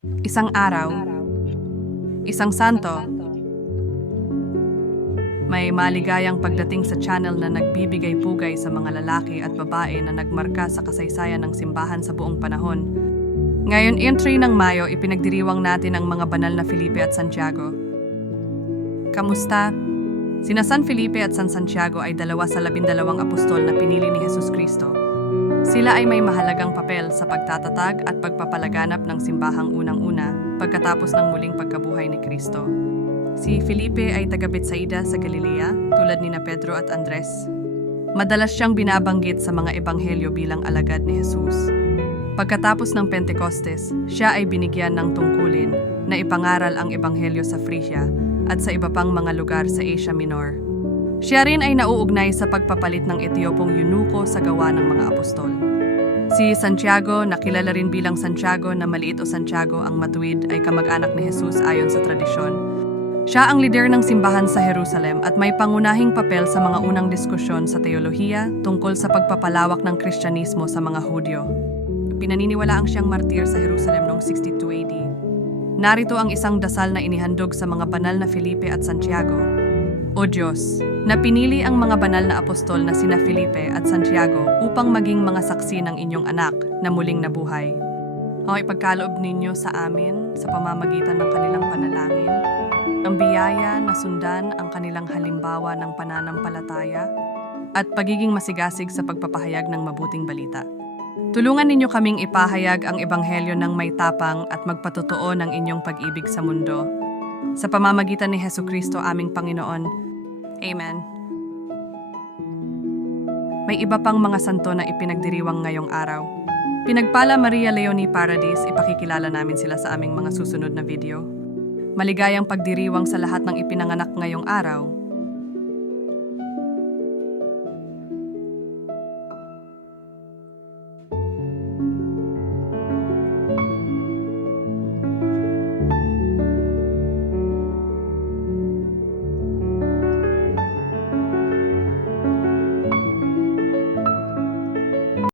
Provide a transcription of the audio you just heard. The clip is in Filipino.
Isang araw, isang santo, may maligayang pagdating sa channel na nagbibigay pugay sa mga lalaki at babae na nagmarka sa kasaysayan ng simbahan sa buong panahon. Ngayon, entry ng Mayo, ipinagdiriwang natin ang mga banal na Felipe at Santiago. Kamusta? Sina San Felipe at San Santiago ay dalawa sa labindalawang apostol na pinili ni Jesus Cristo. Sila ay may mahalagang papel sa pagtatatag at pagpapalaganap ng simbahang unang-una pagkatapos ng muling pagkabuhay ni Kristo. Si Felipe ay taga Betsaida sa Galilea tulad ni na Pedro at Andres. Madalas siyang binabanggit sa mga ebanghelyo bilang alagad ni Jesus. Pagkatapos ng Pentecostes, siya ay binigyan ng tungkulin na ipangaral ang ebanghelyo sa Phrygia at sa iba pang mga lugar sa Asia Minor. Siya rin ay nauugnay sa pagpapalit ng Etiopong yunuko sa gawa ng mga apostol. Si Santiago, na kilala rin bilang Santiago na maliit o Santiago ang matuwid ay kamag-anak ni Jesus ayon sa tradisyon. Siya ang lider ng simbahan sa Jerusalem at may pangunahing papel sa mga unang diskusyon sa teolohiya tungkol sa pagpapalawak ng Kristyanismo sa mga Hudyo. Pinaniniwalaang siyang martir sa Jerusalem noong 62 AD. Narito ang isang dasal na inihandog sa mga banal na Felipe at Santiago. O Diyos, na pinili ang mga banal na apostol na sina Felipe at Santiago upang maging mga saksi ng inyong anak na muling nabuhay. Ang ipagkaloob ninyo sa amin sa pamamagitan ng kanilang panalangin, ang biyaya na sundan ang kanilang halimbawa ng pananampalataya at pagiging masigasig sa pagpapahayag ng mabuting balita. Tulungan ninyo kaming ipahayag ang ebanghelyo ng may tapang at magpatotoo ng inyong pag-ibig sa mundo. Sa pamamagitan ni Heso Kristo aming Panginoon. Amen. May iba pang mga santo na ipinagdiriwang ngayong araw. Pinagpala Maria Leonie Paradis, ipakikilala namin sila sa aming mga susunod na video. Maligayang pagdiriwang sa lahat ng ipinanganak ngayong araw